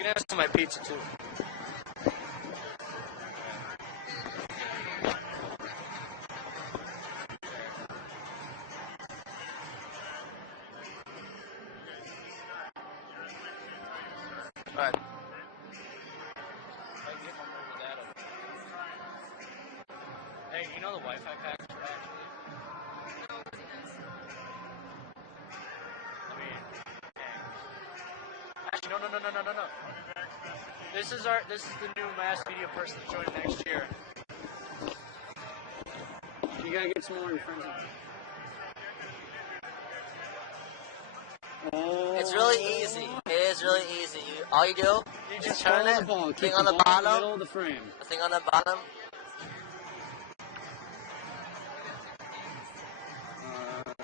You can have some of my pizza too. Alright. Hey, you know the Wi-Fi packs are actually? I mean, dang. Actually, no. This is the new mass media person joining next year. You gotta get some more of your friends. Oh. It's really easy. It is really easy. All you do, you just turn it. The ball. Thing on the bottom. In the middle of the frame. The thing on the bottom.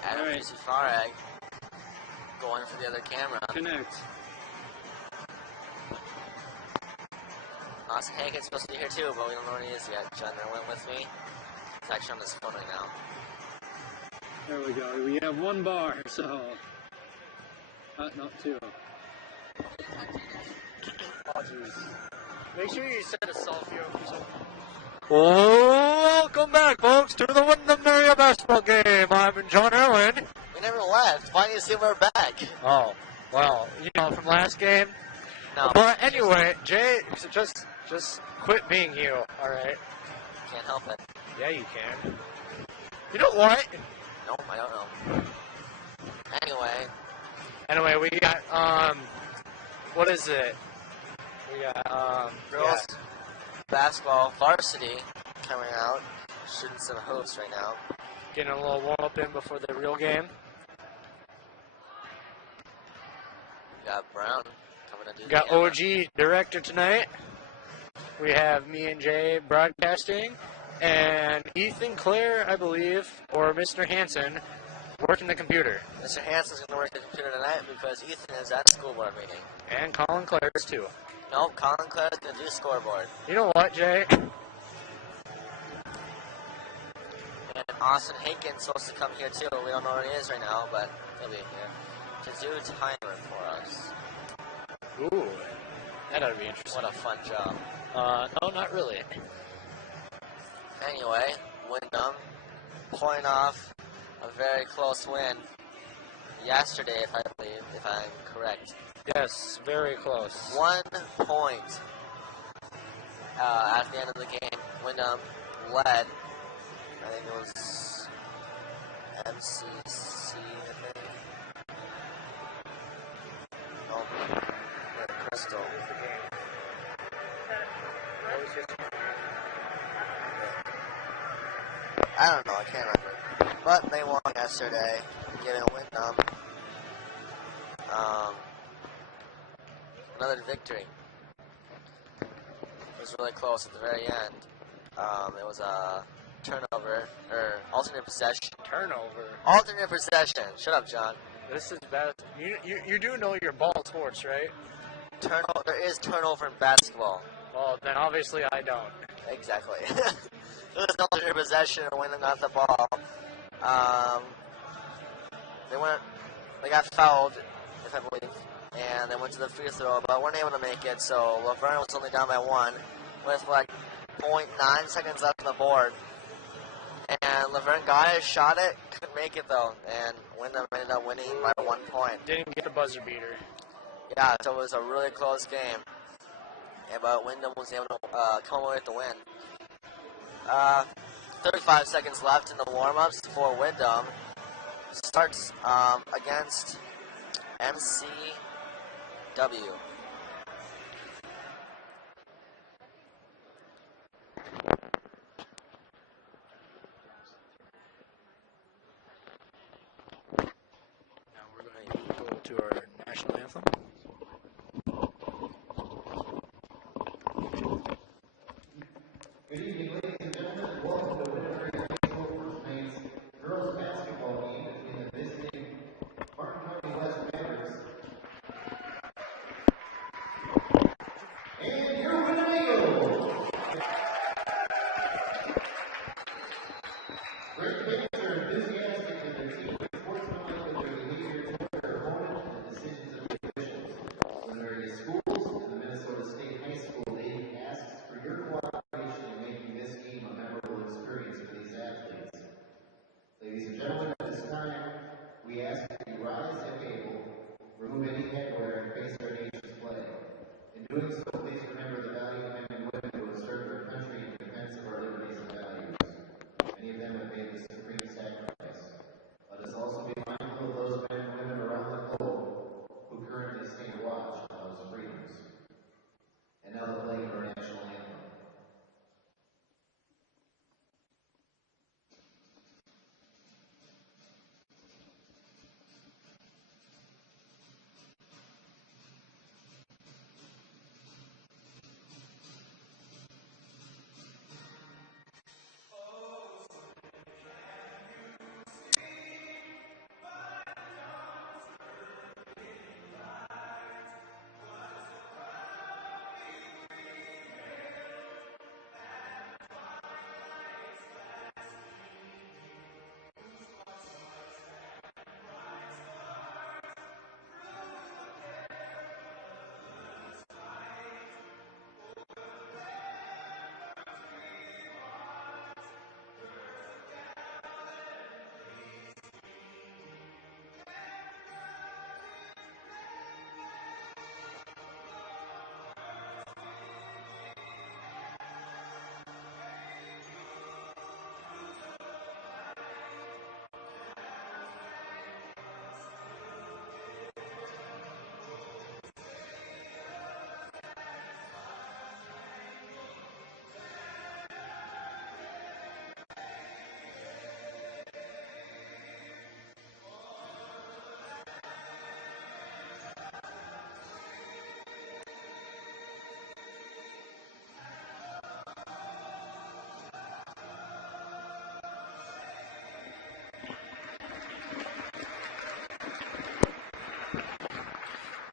Adam Alright. Farag going for the other camera. Connect. Austin Hankins supposed to be here too, but we don't know where he is yet. John went with me. He's actually on his phone right now. There we go. We have one bar, so. Not two. Oh, jeez. Make sure you set a selfie over yourself. Welcome back, folks, to the Windom area basketball game. I'm John Erwin. We never left. Why do you see we're back? Oh, well, you know, from last game. No. But anyway, Jay, just quit being you, all right? Can't help it. Yeah, you can. You know what? Nope, I don't know. Anyway, we got, what is it? We got, girls basketball varsity coming out, shooting some hoops right now. Getting a little warm up in before the real game. We got Brown coming to do Got OG director tonight. We have me and Jay broadcasting, and Ethan Clare, I believe, or Mr. Hansen, working the computer. Mr. Hansen's going to work the computer tonight because Ethan is at school board meeting. And Colin Clare's too. Nope, Colin Clare's going to do scoreboard. You know what, Jay? And Austin Hankins supposed to come here too. We don't know where he is right now, but he'll be here to do timer for us. Ooh, that ought to be interesting. What a fun job. No, not really. Anyway, Windom pulling off a very close win yesterday, if I'm correct. Yes, very close. 1 point at the end of the game. Windom led. I think it was MCC, I think. Oh, Crystal. I don't know, I can't remember. But they won yesterday, giving Windom another victory. It was really close at the very end. It was a turnover, or alternate possession. Turnover? Alternate possession. Shut up, John. This is bad. You do know your ball sports, right? There is turnover in basketball. Well, then obviously I don't. Exactly. It was an alternate possession when they got the ball. They got fouled, if I believe, and they went to the free throw, but weren't able to make it, so Laverne was only down by 1 with like 0.9 seconds left on the board. And Laverne got it, shot it, couldn't make it though, and Windom ended up winning by 1 point. Didn't get the buzzer beater. Yeah, so it was a really close game. Yeah, but Windom was able to come away with the win. 35 seconds left in the warm-ups for Windom. Starts against MCW. Now we're going to go to our national anthem.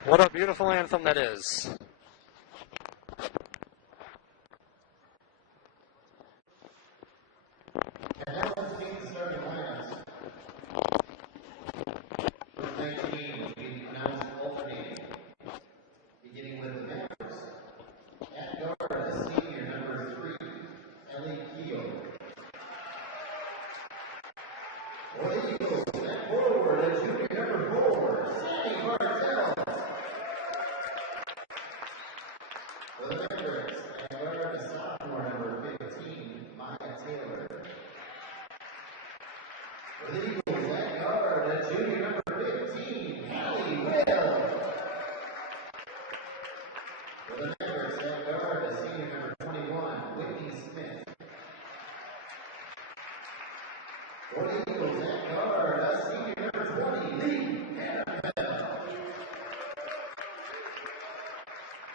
What a beautiful anthem that is. And now let's take the starting lineups. First 19 will be announced alternating, beginning with the Mavericks. At guard, the senior number 3, Ellie Keel. For the Eagles, at forward, the junior number 4, Sammy Martell. For the Mavericks, at guard, the sophomore number 15, Maya Taylor. For the Eagles, at guard, the junior number 15, Hallie Will. For the Mavericks, at guard, the senior number 21, Whitney Smith. For the Eagles, at guard, the senior number 20, Lee Hannafeld.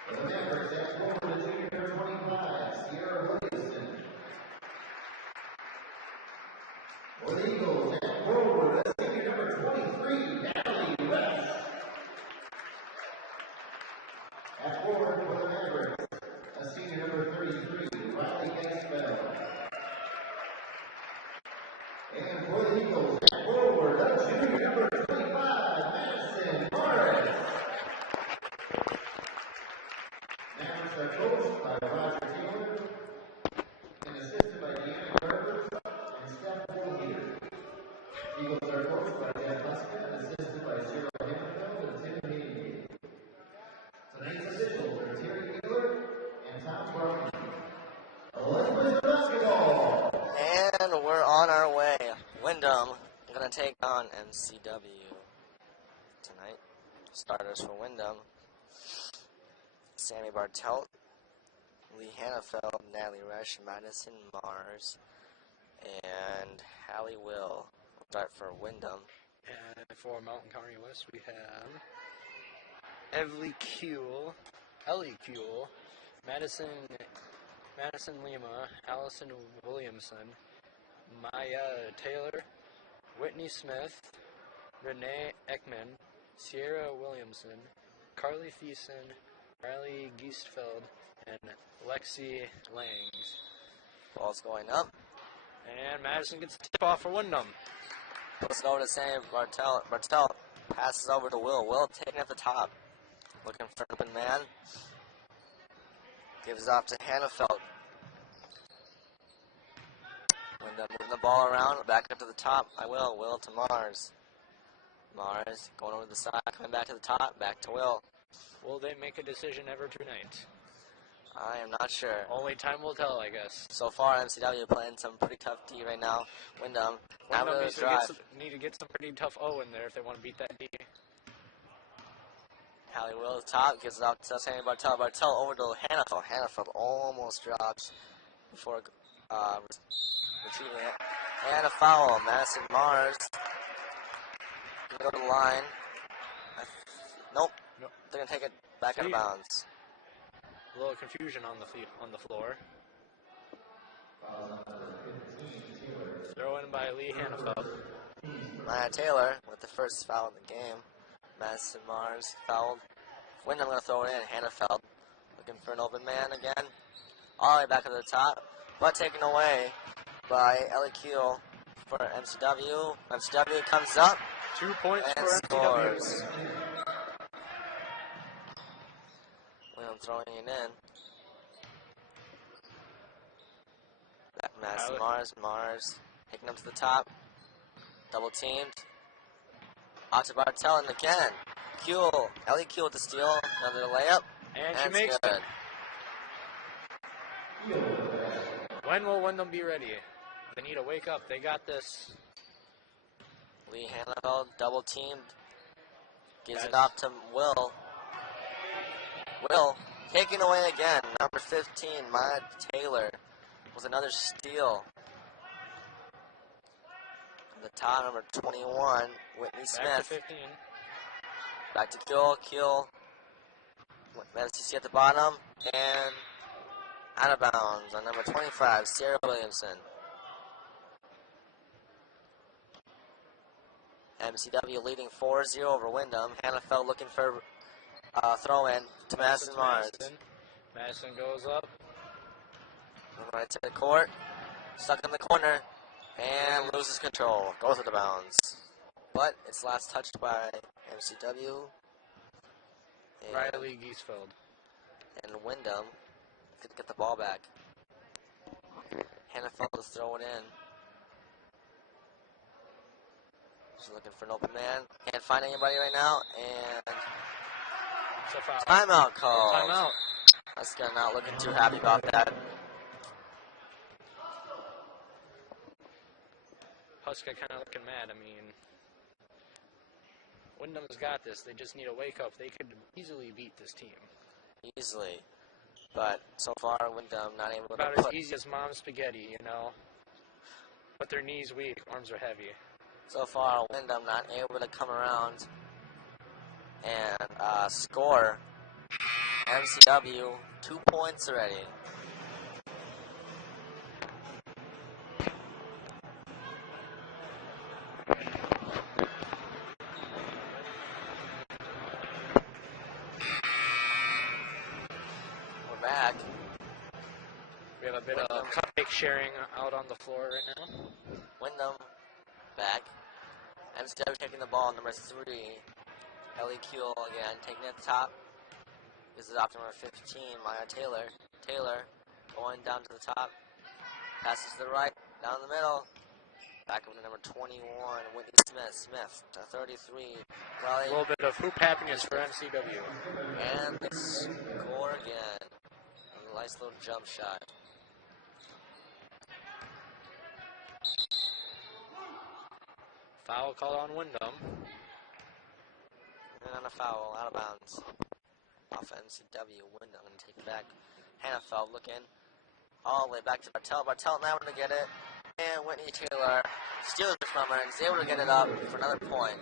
For the Mavericks, at forward, the junior number 25, Sierra Williamson. For the Eagles, at forward, the senior number 23, Natalie West. At forward for the Mavericks, a senior number 33, Riley Gaspell. And for the Eagles, at forward, a junior number 25, Madison Morris. Mavericks are coached by Roger Taylor and assisted by Deanna Carver and Steph Woolheater. Eagles are coached by Jeff Huska and assisted by Cyril Hannafeld and Tim Hayden. Tonight's officials are Terry Taylor and Tom Brown. Let's play some basketball. And we're on our way. Windom going to take on MCW tonight. Starters for Windom: Sammy Bartelt, Lee Hannafeld, Natalie Resch, Madison Mars, and Hallie Will. Start for Windom. And for Mountain County West, we have Ellie Kuehl, Madison Lima, Allison Williamson, Maya Taylor, Whitney Smith, Renee Ekman, Sierra Williamson, Carly Thiessen, Riley Geestfeld, and Lexi Langs. Ball's going up. And Madison gets a tip off for Windom. Let's go to Sammy Bartelt. Bartelt passes over to Will. Will taking at the top. Looking for an open man. Gives it off to Hannafeld. Windom moving the ball around. Back up to the top. Will to Mars. Mars going over to the side. Coming back to the top. Back to Will. Will they make a decision ever tonight? I am not sure. Only time will tell, I guess. So far, MCW playing some pretty tough D right now. Windom. Now Windom with needs a drive. need to get some pretty tough O in there if they want to beat that D. Hallie Will at the top. Gives it out to Sammy Bartelt. Bartelt over to Hannafeld. Hannafeld almost drops before retrieving it. And a foul. Madison Mars. Go to the line. Nope. They're going to take it back out of bounds. A little confusion on the floor. Throw in by Lee Hannafeld. Maya Taylor with the first foul in the game. Madison Mars fouled. Windom going to throw it in. Hannafeld looking for an open man again. All the way back to the top, but taken away by Ellie Kuehl for MCW. MCW comes up 2 points and for MCW. scores. Windom throwing it in. Back Madison Mars taking up to the top. Double teamed. Out to Bartelt and again. Ellie Kuehl with the steal. Another layup. And she makes good. it. When will Windom be ready? They need to wake up. They got this. Lee Hannafeld double teamed. Gives it off to Will. Will taking away again. Number 15, Maya Taylor with another steal. The top, number 21, Whitney Smith. Back to 15. Back to Kuehl. Madison at the bottom. And out of bounds on number 25, Sierra Williamson. MCW leading 4-0 over Windom. Hannafeld looking for throw in to Madison Mars. Madison goes up. Right to the court. Stuck in the corner. And loses control. Goes out of bounds. But it's last touched by MCW. And, Riley Giesfeld. and Windom could get the ball back. Hannafeld is throwing in. She's looking for an open man. Can't find anybody right now. And timeout call. Timeout. Huska not looking too happy about that. Huska kind of looking mad. I mean, Wyndham's got this. They just need a wake up. They could easily beat this team. Easily. But so far, Windom not able About to as put. easy as mom's spaghetti, you know. But their knees weak, arms are heavy. So far, Windom not able to come around and score. MCW 2 points already. We're back. We have a bit of cupcake sharing out on the floor right now. Windom back. MCW taking the ball, number 3. Ellie Kuehl again, taking it top. This is off to number 15, Maya Taylor. Taylor going down to the top. Passes to the right, down the middle. Back over to number 21, Whitney Smith. Smith to 33. A little bit of hoop happiness for MCW. And they score again. A nice little jump shot. Foul call on Windom. And on a foul, out of bounds. Off MCW, Windom going to take it back. Hannafeld looking all the way back to Bartell. Bartell now going to get it. And Whitney Taylor steals it from her and is able to get it up for another point.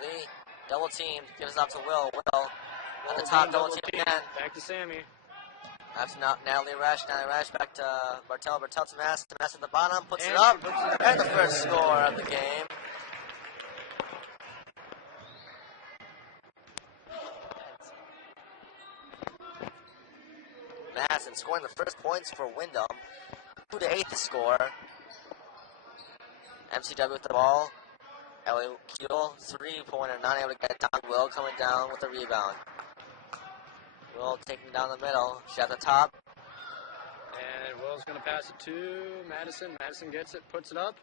Lee, double team, gives it up to Will. Will at the top, double team again. Back to Sammy. That's Natalie Resch. Natalie Resch back to Bartell. Bartell to Mass. To Mass at the bottom. Puts And it up. she puts it And the first score of the game. Madison scoring the first points for Windom. 2-8 the score. MCW with the ball. Ellie Kuehl, 3-pointer, not able to get it down. Will coming down with the rebound. Will taking down the middle. She's at the top. And Will's going to pass it to Madison. Madison gets it, puts it up,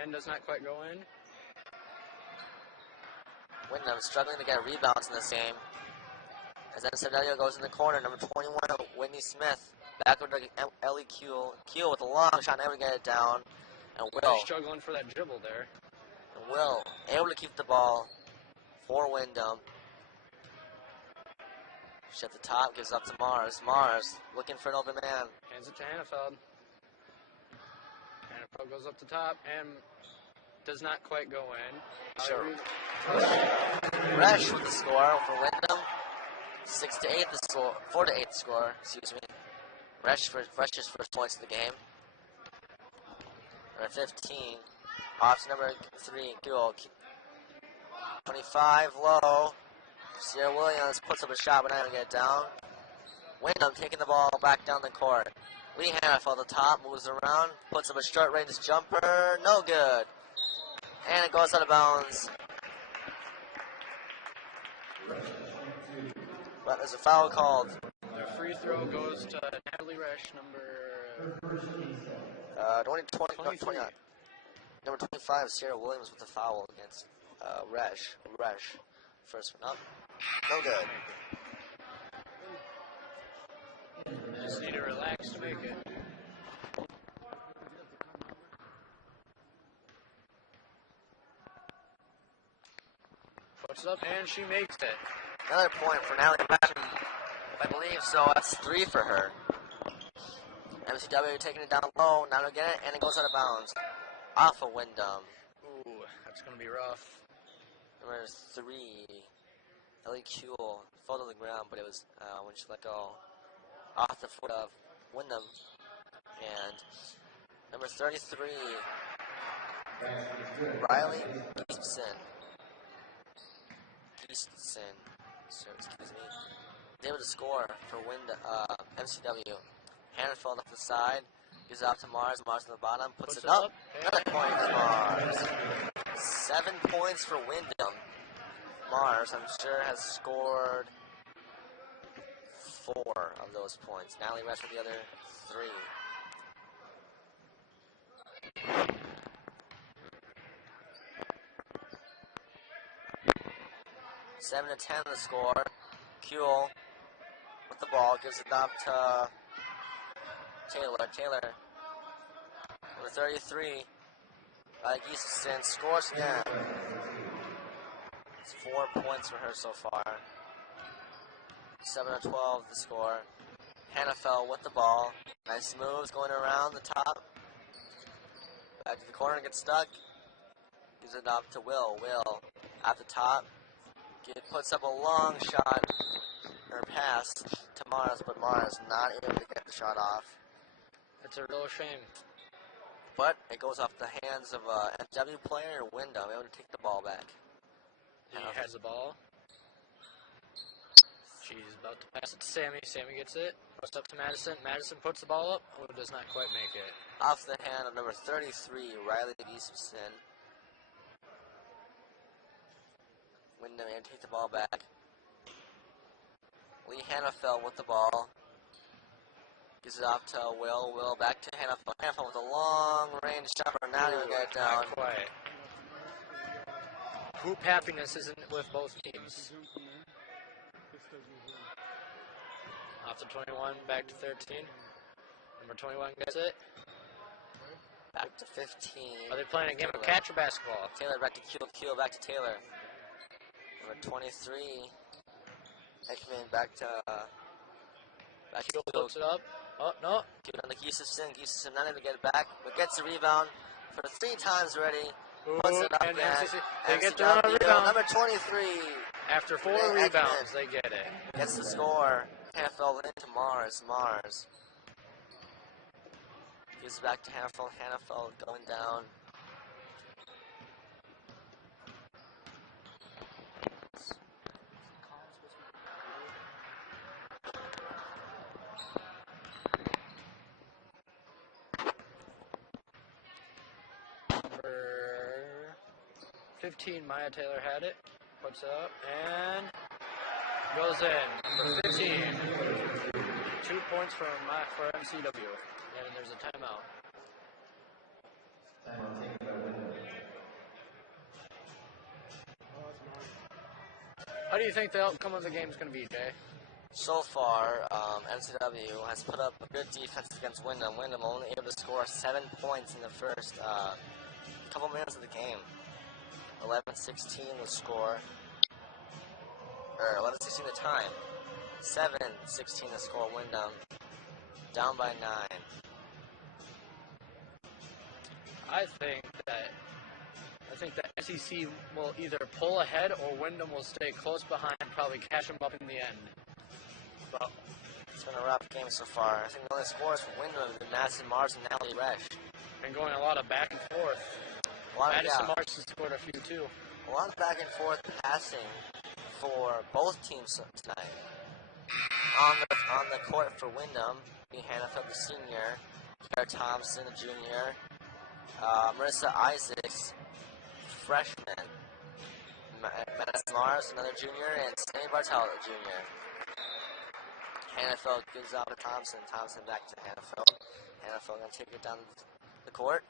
and does not quite go in. Windom struggling to get rebounds in this game. As MCW goes in the corner, number 21, Whitney Smith. Back over to Ellie Kuehl. Kuehl with a long shot, never get it down. And Will. Struggling for that dribble there. And Will able to keep the ball for Windom. She's at the top, gives up to Mars. Mars looking for an open man. Hands it to Hannafeld. Hannafeld goes up the top and does not quite go in. Sure. Resch with the score for Windom. 6-8 the score. 4-8 the score. Excuse me. Resch's first points of the game. Number 15. Off to number 3. Kuehl. 25 low. Sierra Williams puts up a shot, but not able to get it down. Windom taking the ball back down the court. Lee Hannafeld at the top, moves around, puts up a short range jumper, no good. And it goes out of bounds. But there's a foul called. The free throw goes to Natalie Resch, number 29. Number 25, Sierra Williams with the foul against Resch. First one up. No good. Just need to relax to make it. Puts it up and she makes it. Another point for Natalie Resch. I believe so. That's 3 for her. MCW taking it down low. Now to get it, and it goes out of bounds. Off of Windom. Ooh, that's going to be rough. Number 3, Ellie Kuehl. Fell to the ground, but it was when she let go off the foot of Windom. And number 33, Riley Gibson. So, excuse me. Able to score for MCW. Hanfeld off the side. Gives it off to Mars. Mars on the bottom. Puts it up. Another point for Mars. 7 points for Windom. Mars, I'm sure, has scored 4 of those points. Natalie Rush with the other 3. Seven to 10 the score. Kuehl with the ball gives it up to Taylor. Taylor with 33. Gieselson scores again. It's 4 points for her so far. 7 to 12 the score. Hannafel with the ball. Nice moves going around the top. Back to the corner, gets stuck. Gives it up to Will. Will at the top. Puts up a long shot or pass to Mars, but Mars not able to get the shot off. That's a real shame. But it goes off the hands of a MCW player, Windom, able to take the ball back. He has the ball. She's about to pass it to Sammy. Sammy gets it. Puts up to Madison. Madison puts the ball up. Oh, does not quite make it. Off the hand of number 33, Riley Gieselson. Windom able to take the ball back. Lee Hannafel with the ball. Gives it off to Will. Will back to Hannafel. Hannafel with a long range jumper. Now he'll get it down. Not quite. Hoop happiness isn't with both teams. Off to 21, back to 13. Number 21 gets it. Back to 15. Are they playing a game of catch or basketball? Taylor back to Kuehl. Kuehl back to Taylor. Number 23. Ekman back to Kuehl puts it up. Oh, no. Give it on to Gieselson. Gieselson not able to get it back, but gets the rebound for 3 times already. Puts it up and again. they get their own rebound. Number 23. After 4 rebounds, they get it. Gets the score. Hannafel into Mars. Mars. Gives it back to Hannafel. Hannafel going down. Number 15, Maya Taylor had it. Puts it up and goes in. Number 15. 2 points for MCW. And there's a timeout. Timeout taken by Windom. How do you think the outcome of the game is going to be, Jay? So far, MCW has put up a good defense against Windom. Windom only able to score 7 points in the first couple minutes of the game. 11-16 the score. Or 11-16 the time. 7-16 the score. Windom down by 9. I think that SEC will either pull ahead or Windom will stay close behind, probably catch them up in the end. But it's been a rough game so far. I think the only scores for Windom have been Madison Mars and Natalie Resch. Been going a lot of back and forth. Madison Mars has scored a few too. A lot of back and forth passing for both teams tonight. On the court for Windom, being Hannafel the senior, Claire Thompson the junior, Marissa Isaacs, freshman, Madison Mars another junior, and Sammy Bartel the junior. Hannafel gives out to Thompson. Thompson back to Hannafel. Hannafel gonna take it down the court.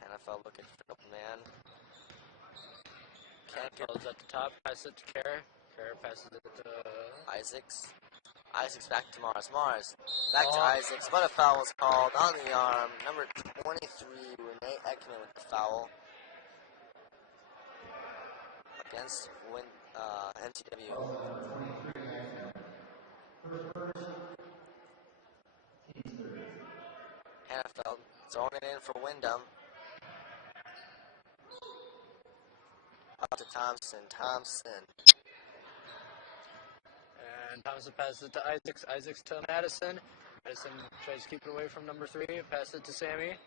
Hannafel looking for an open man. Can't get Hannafel's at the top. Passes it to Kara. Kara passes it to Isaacs. Isaacs back to Mars. Mars back to Isaacs, but a foul was called on the arm. Number 23, Renee Ekman with the foul against MCW. Hannafel throwing it in for Windom. Up to Thompson. and Thompson passes it to Isaacs. Isaacs to Madison. Madison tries to keep it away from number 3. Pass it to Sammy.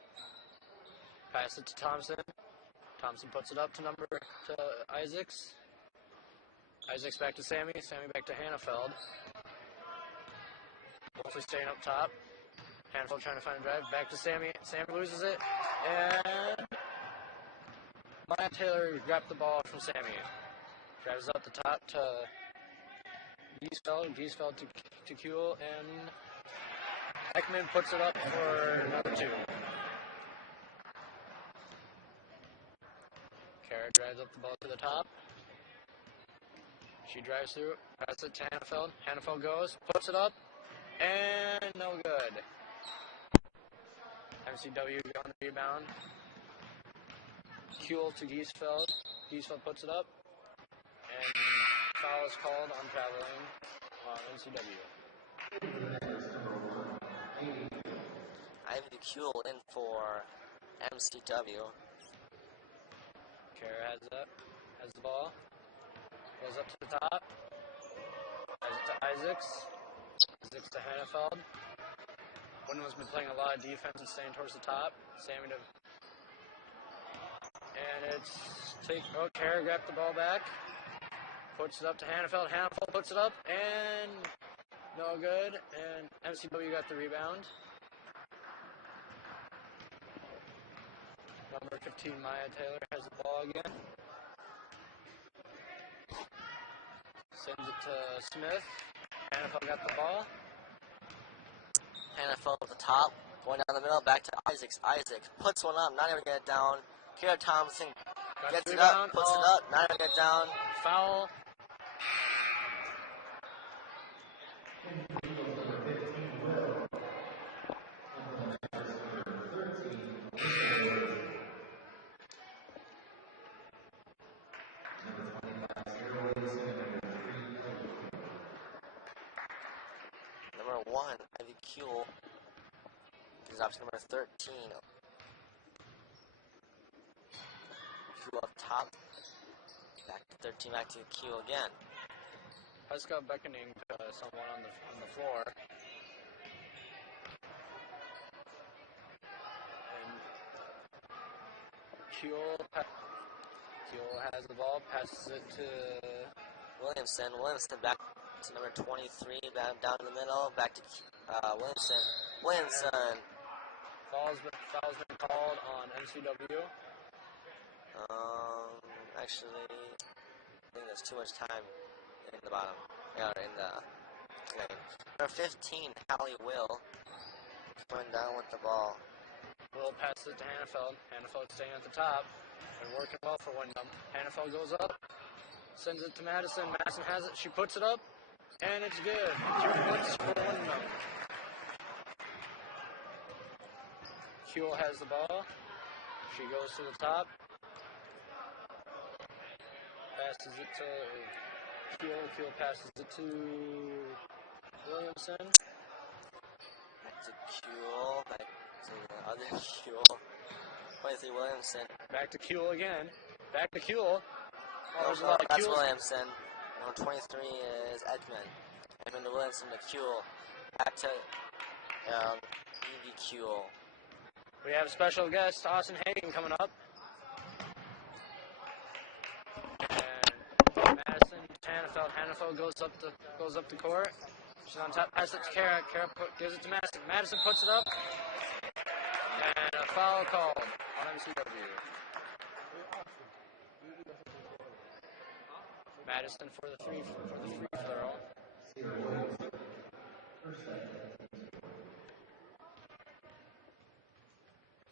Pass it to Thompson. Thompson puts it up to Isaacs. Isaacs back to Sammy. Sammy back to Hannafeld. Mostly staying up top. Hannafeld trying to find a drive. Back to Sammy. Sammy loses it. And Maya Taylor grabbed the ball from Sammy. Drives up the top to Giesfeld. Giesfeld to Kuehl. And Ekman puts it up for number 2. Kara drives up the ball to the top. She drives through, passes it to Hannafeld. Hannafeld goes, puts it up, and no good. MCW on the rebound. Kuehl to Giesfeld. Giesfeld puts it up, and foul is called on traveling on MCW. Ivy Kuehl in for MCW. Kara has the ball. Goes up to the top. Has it to Isaacs. Isaacs to Hannafeld. Windham's been playing a lot of defense and staying towards the top. Sammy to... And it's... Kara grabbed the ball back. Puts it up to Hannafeld. Hannafeld puts it up. And... No good. And MCW got the rebound. Number 15, Maya Taylor, has the ball again. Sends it to Smith. Hannafeld got the ball. Hannafeld at the top, going down the middle, back to Isaacs. Isaacs puts one up, not able to get it down. Kira Thompson gets it up, puts it up, not able to get it down. Foul. Number 1, Ivy Kuehl, is option number 13. Kuehl up top, back to 13, back to Kuehl again. Huska beckoning to someone on the floor. And Kuehl has the ball, passes it to Williamson. Williamson back to number 23, down to the middle, back to Williamson. Williamson. Foul's been called on MCW. Actually, I think there's too much time in the bottom, in the game. Number 15, Hallie Will, going down with the ball. Will passes it to Hannafeld. Hannafeld staying at the top and working well for Windom. Hannafeld goes up, sends it to Madison. Madison has it. She puts it up, and it's good. 2 points for Windom. Kuehl has the ball. She goes to the top. Passes it to Kuehl. Kuehl passes it to Williamson. Back to Kuehl. Back to the other Kuehl. 23 Williamson. Back to Kuehl again. Back to Kuehl. There's a lot of that's Williamson. Number 23 is Ekman. Ekman to Williamson to Kuehl. Back to Evie Kuehl. We have special guest Austin Hagen coming up. And Madison to Hannafeld. Hannafeld goes up the court. She's on top. Passes it to Kara. Kara gives it to Madison. Madison puts it up. And a foul called on MCW. Madison for the free throw.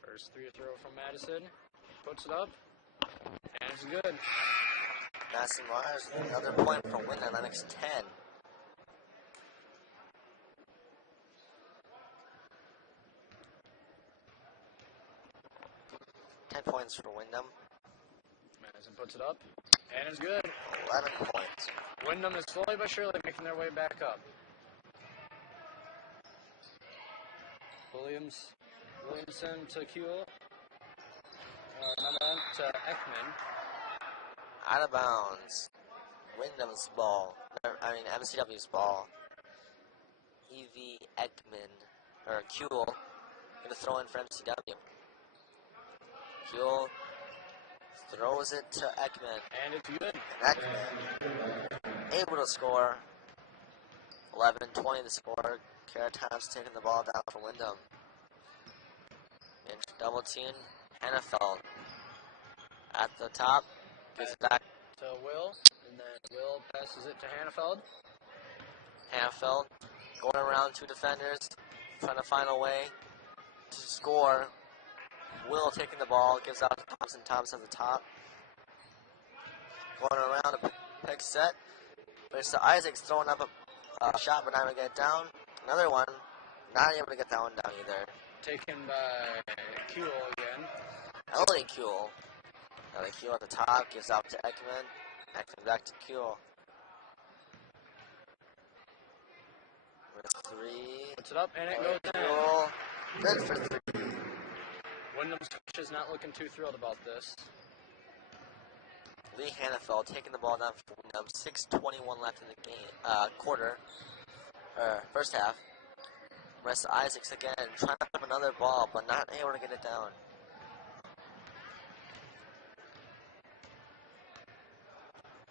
First free throw from Madison. Puts it up. And it's good. Madison Myers, another point for Windom. That makes 10. 10 points for Windom. Madison puts it up. And it's good. 11 points. Windom is slowly but surely making their way back up. Williamson to Kuehl. To Ekman. Out of bounds. Windom's ball. MCW's ball. Evie Ekman or Kuehl, going to throw in for MCW. Kuehl throws it to Ekman. And it's good. And Ekman able to score. 11-20 to score. Caratine's taking the ball down for Windom. In double team, Hannafeld at the top. Gives it back to Will, and then Will passes it to Hannafeld. Hannafeld going around two defenders, trying to find a way to score. Will taking the ball, gives out to Thompson. Thompson at the top. Going around a pick set. But it's to Isaacs throwing up a shot, but not able to get it down. Another one, not able to get that one down either. Taken by Kuehl again. Ellie Kuehl. Ellie Kuehl at the top, gives out to Ekman. Ekman back to Kuehl. With three. Puts it up, and it goes in. Kuehl. Good for three. Windham's coach is not looking too thrilled about this. Lee Hannafeld taking the ball down for Windom. 6:21 left in the game, first half. Rest Isaacs again, trying to put up another ball, but not able to get it down.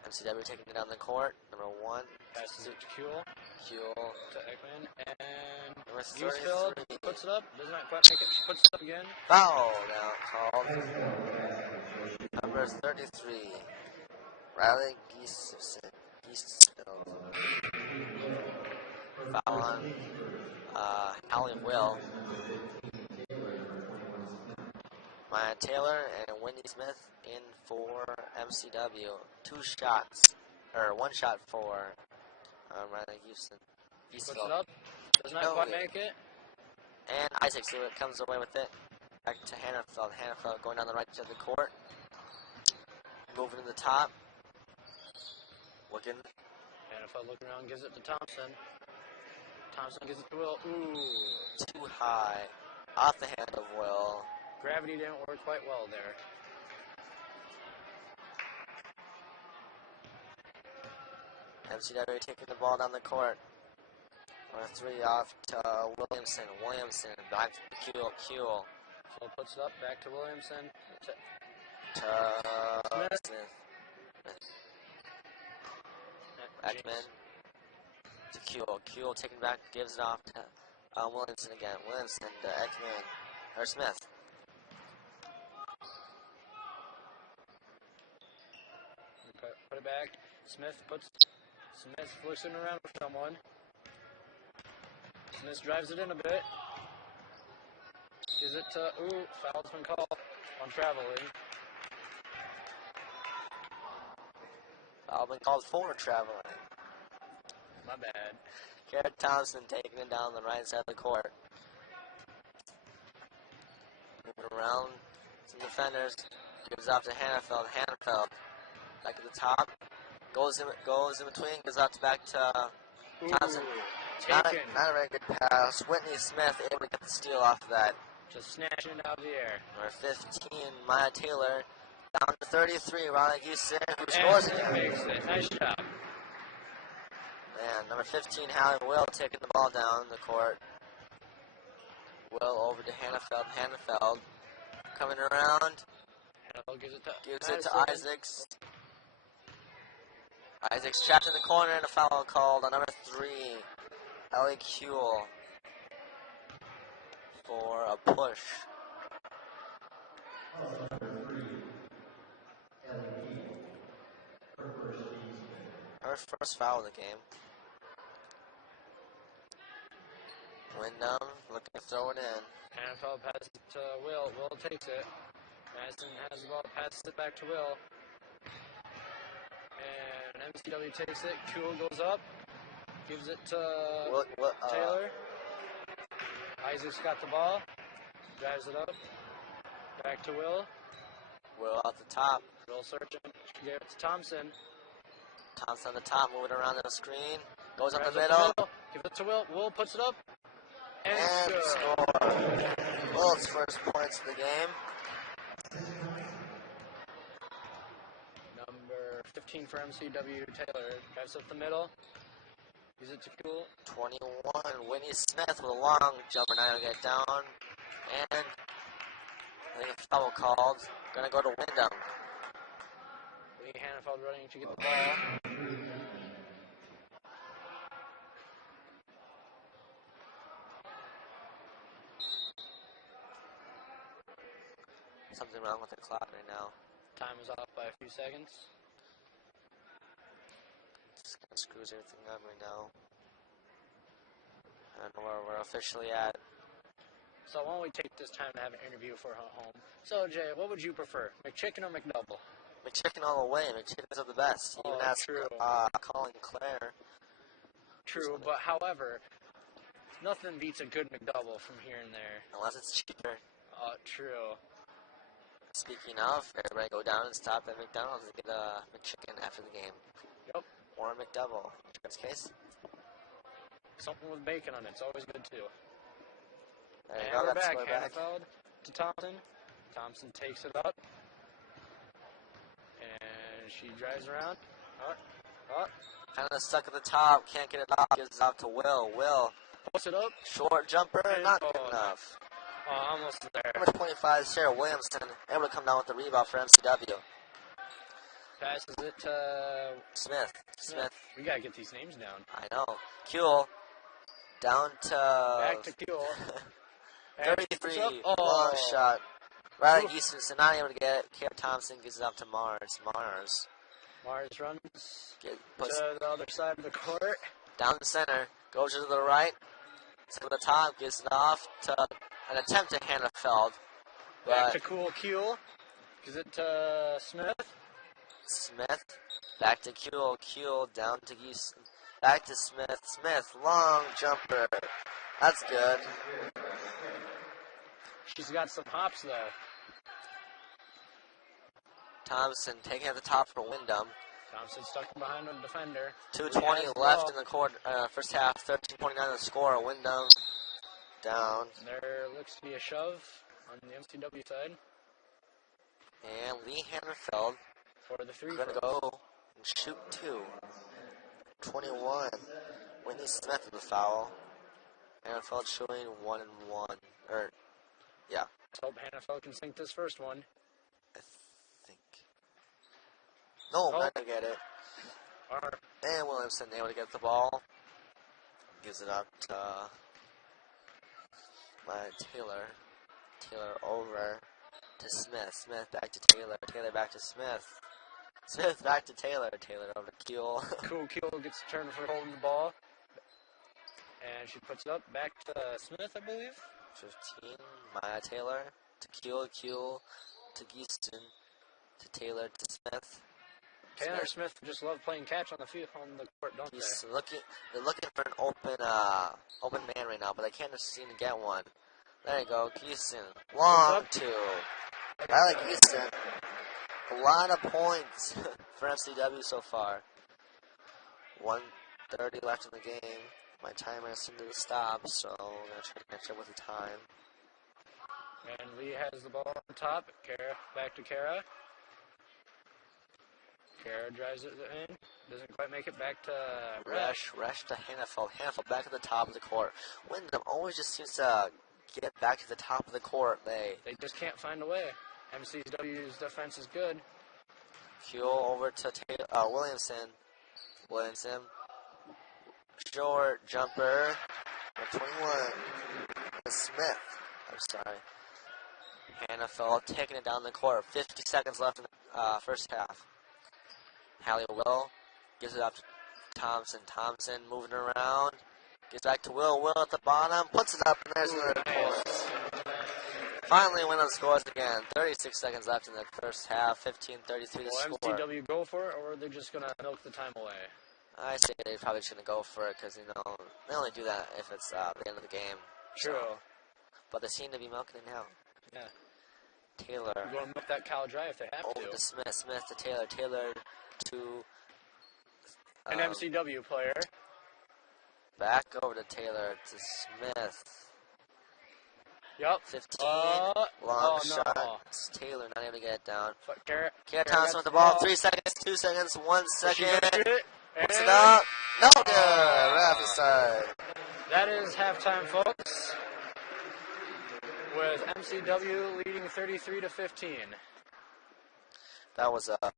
MCW taking it down the court. Number 1. Passes it to Kuehl. Kuehl. To Ekman. And Number Giesfeld 33. puts it up. Does not quite make it. Puts it up again. Foul now called. Number 33. Riley Giesfeld. Foul on Hallie Will. Maya Taylor and Wendy Smith in for MCW. One shot for Riley Houston. Puts it up. Does not quite make it. And Isaacs comes away with it. Back to Hannafeld. Hannafeld going down the right side of the court. Moving to the top. Looking. Hannafeld looking around, gives it to Thompson. Thompson gives it to Will. Ooh. Too high. Off the hand of Will. Gravity didn't work quite well there. MCW taking the ball down the court. Number 3 off to Williamson. Williamson back to Kuehl. So puts it up back to Williamson. To Smith. Ekman. To Kuehl. Kuehl taking back, gives it off to Williamson again. Williamson to Ekman. Or Smith. Put it back. Smith looking around for someone. Smith drives it in a bit. Gives it to, foul's been called on traveling. Foul been called for traveling. My bad. Garrett Thompson taking it down the right side of the court. Moving around some defenders. Gives off to Hannafeld. Hannafeld back at the top. Goes in between. Gives out back to Thompson. Not a very good pass. Whitney Smith able to get the steal off of that. Just snatching it out of the air. Number 15, Maya Taylor. Down to 33, Ronald Houston, who scores again. Makes it. Nice job. Man, number 15, Hallie Will taking the ball down the court. Will over to Hannafeld. Hannafeld coming around. Hannafeld gives it to Isaacs. Isaacs trapped in the corner and a foul called on number 3, Ellie Kuehl, for a push. Her first foul of the game. Windom looking to throw it in. Hannafeld passes it to Will. Will takes it. Madison has the ball, passes it back to Will. And MCW takes it. Kuehl goes up. Gives it to Taylor. Isaac's got the ball. Drives it up. Back to Will. Will at the top. Will searching. Give it to Thompson. Thompson on the top, moving around the screen. Goes up Drives the middle. Give it to Will. Will puts it up. And score. Will's first points of the game. Number 15 for MCW, Taylor. Drives up the middle. Gives it to Cool. 21. Whitney Smith with a long jumper. Now get down. And I think a foul called. Gonna go to Windom. Lee Hannafeld running to get the ball. Something wrong with the clock right now. Time is off by a few seconds. Just kind of screws everything up right now. I don't know where we're officially at. So why don't we take this time to have an interview for home? So Jay, what would you prefer, McChicken or McDouble? McChicken all the way. McChickens are the best. Oh, Even ask true. Colin Clare. True, but however, nothing beats a good McDouble from here and there. Unless it's cheaper. True. Speaking of, everybody go down and stop at McDonald's and get a McChicken after the game. Yep. Or a McDouble. In this case. Something with bacon on it. It's always good too. There you And go. we're That's back. square back. Hannafeld to Thompson. Thompson takes it up. And she drives around. Kind of stuck at the top. Can't get it off. Gives it out to Will. Will. Puts it up. Short jumper. Not good enough. Almost there. Number 25, Sarah Williamson. Able to come down with the rebound for MCW. Passes it to Smith. Smith. We gotta get these names down. I know. Kuehl. Down to... Back to Kuehl. 33. Oh. Long shot. Riley Geeson not able to get it. Kara Thompson gives it up to Mars. Mars runs puts to the other side of the court. down the center. Goes to the right. To the top. Gives it off to an attempt at Hannafeld. Back to Kuehl. Gives it to Smith. Smith. Back to Kuehl. Kuehl down to Geeson. Back to Smith. Smith. Long jumper. That's good. She's got some hops though. Thompson taking at the top for Windom. Thompson stuck behind the defender. 2:20 left in the quarter, first half. 13:29 the score. Windom down. There looks to be a shove on the MCW side. And Lee Hannafeld for the three. Gonna go and shoot two. 21. Whitney Smith with the foul. Hannafeld showing 1 and 1. Yeah. Let's hope Hannafeld can sink this first one. I think. No, I'm not gonna get it. And Williamson able to get the ball. Gives it up to Taylor. Taylor over to Smith. Smith back to Taylor. Taylor back to Smith. Smith back to Taylor. Taylor over to Kuehl. Kuehl gets a turn for holding the ball. And she puts it up back to Smith, I believe. 15. Maya Taylor to Kuehl. Kuehl to Geeston. To Taylor to Smith. Taylor and Smith just love playing catch on the field, on the court, don't they? They're looking for an open man right now, but they can't seem to get one. There you go, Geeston. Long two. I like Geeston. A lot of points for MCW so far. 1:30 left in the game. My timer is soon to stop, so I'm going to try to catch up with the time. And Lee has the ball on top. Back to Kara. Kara drives it in. Doesn't quite make it back to Resch to Hannafeld. Hannafeld back at the top of the court. Windom always just seems to get back to the top of the court. They just can't find a way. MCW's defense is good. Kuehl over to Williamson. Williamson. Short jumper. 21. Smith. I'm sorry. Hannafeld taking it down the court. 50 seconds left in the first half. Hallie Will gives it up to Thompson. Thompson moving around. Gets back to Will. Will at the bottom. Puts it up, and there's another point. Finally, Windom scores again. 36 seconds left in the first half. 15:33 the score. Will MCW go for it, or are they just going to milk the time away? I say they probably shouldn't go for it because, they only do that if it's the end of the game. True. So, but they seem to be milking it now. Yeah. Taylor. They're going to milk that cow dry if they have over to Smith. Smith to Taylor. Taylor to... an MCW player. Back over to Taylor to Smith. Yup. 15. Long shot. No. It's Taylor not able to get it down. Kara Thompson with the ball. 3 seconds. 2 seconds. 1 second. Puts Puts it up. No good. Ref is tied. That is halftime, folks, with MCW leading 33-15. That was a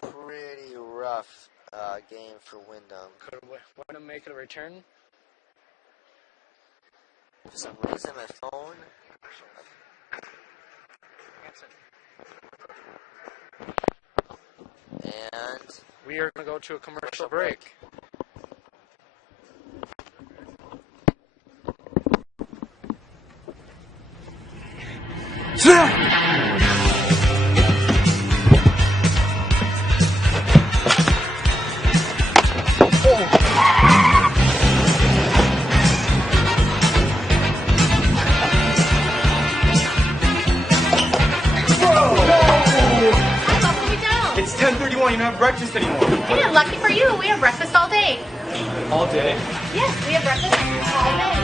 pretty rough game for Windom. Could Windom make it a return? For some reason, my phone. And We are going to go to a commercial break. It's 10:31. You don't have breakfast anymore. Yeah, lucky for you, we have breakfast all day. All day. Yes, we have breakfast all day.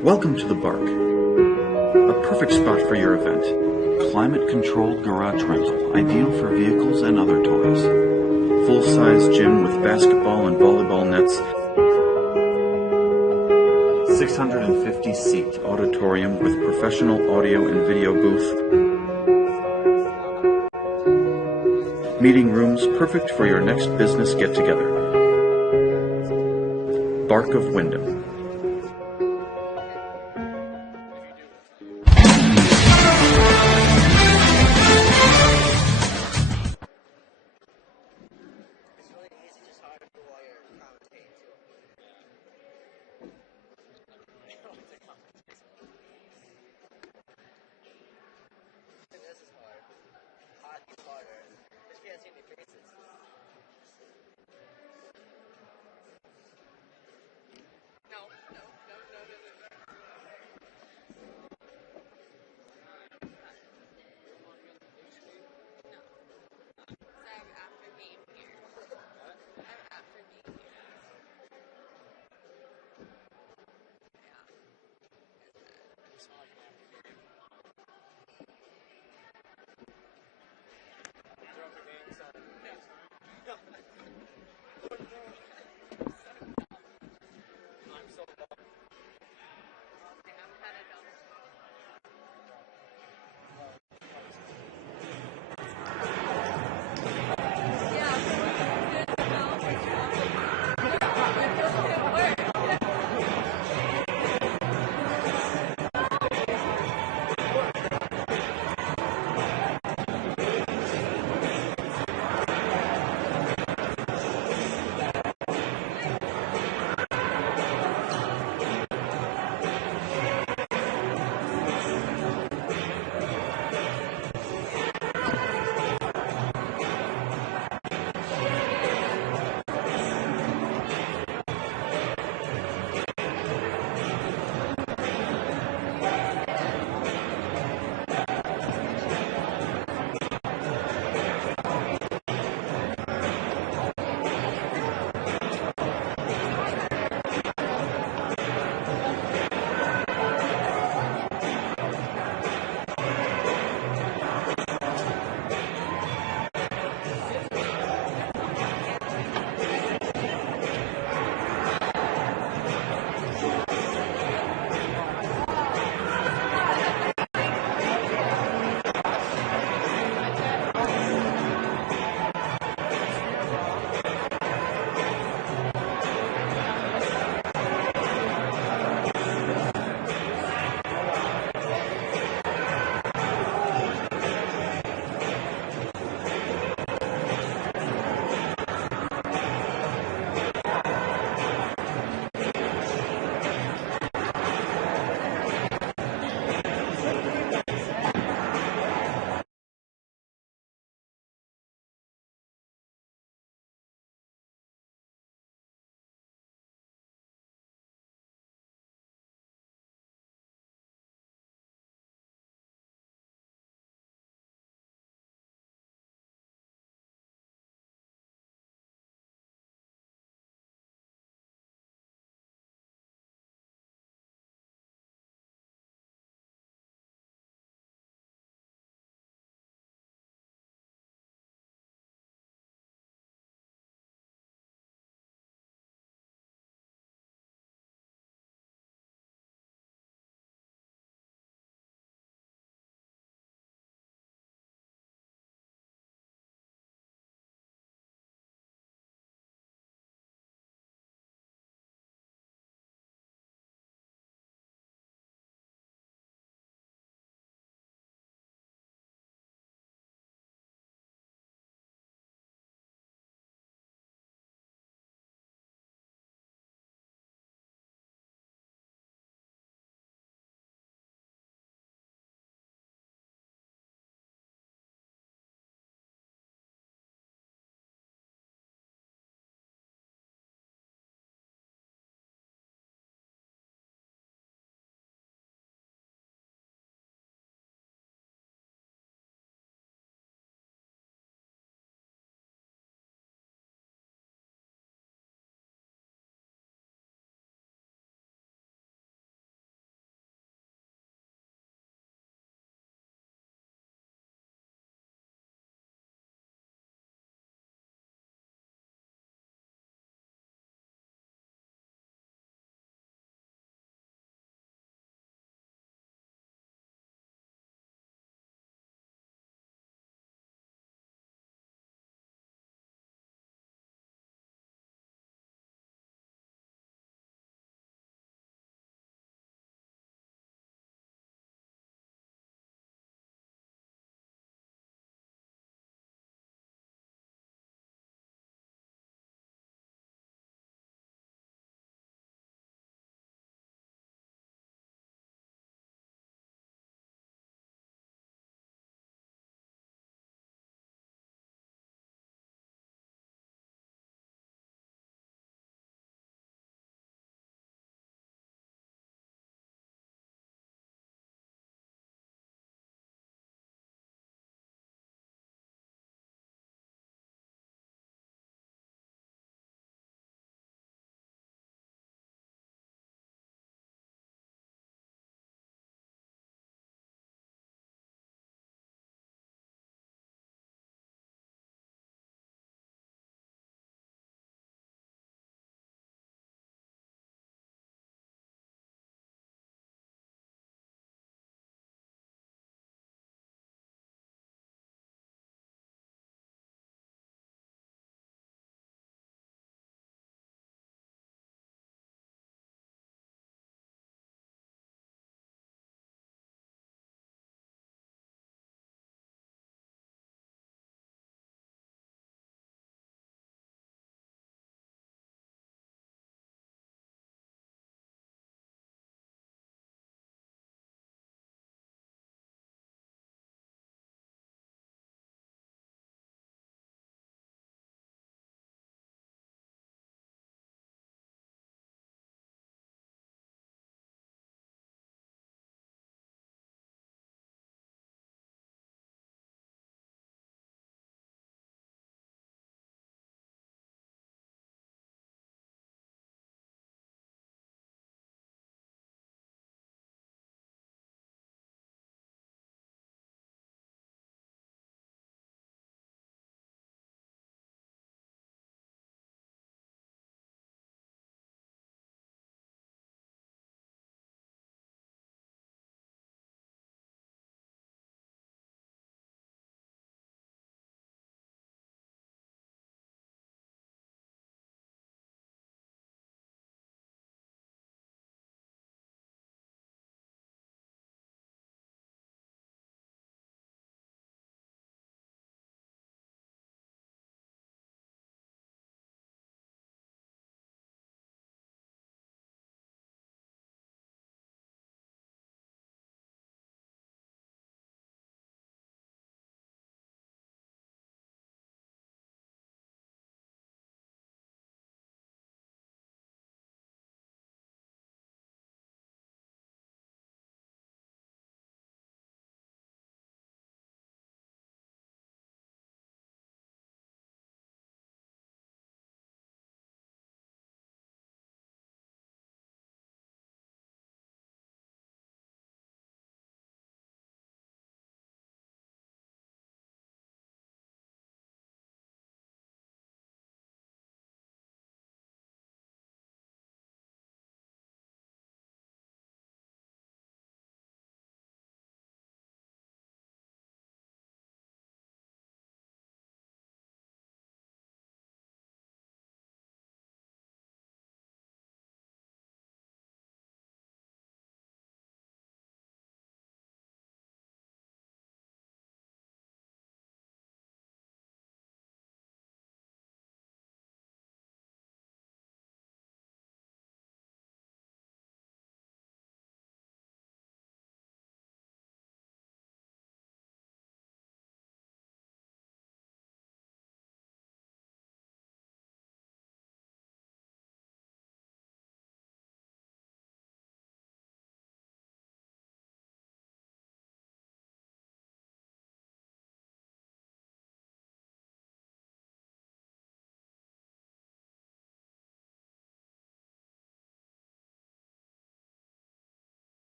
Welcome to the Bark, a perfect spot for your event. Climate-controlled garage rental, ideal for vehicles and other toys. Full-size gym with basketball and volleyball nets. 650-seat auditorium with professional audio and video booth. Meeting rooms perfect for your next business get-together. Bark of Windom.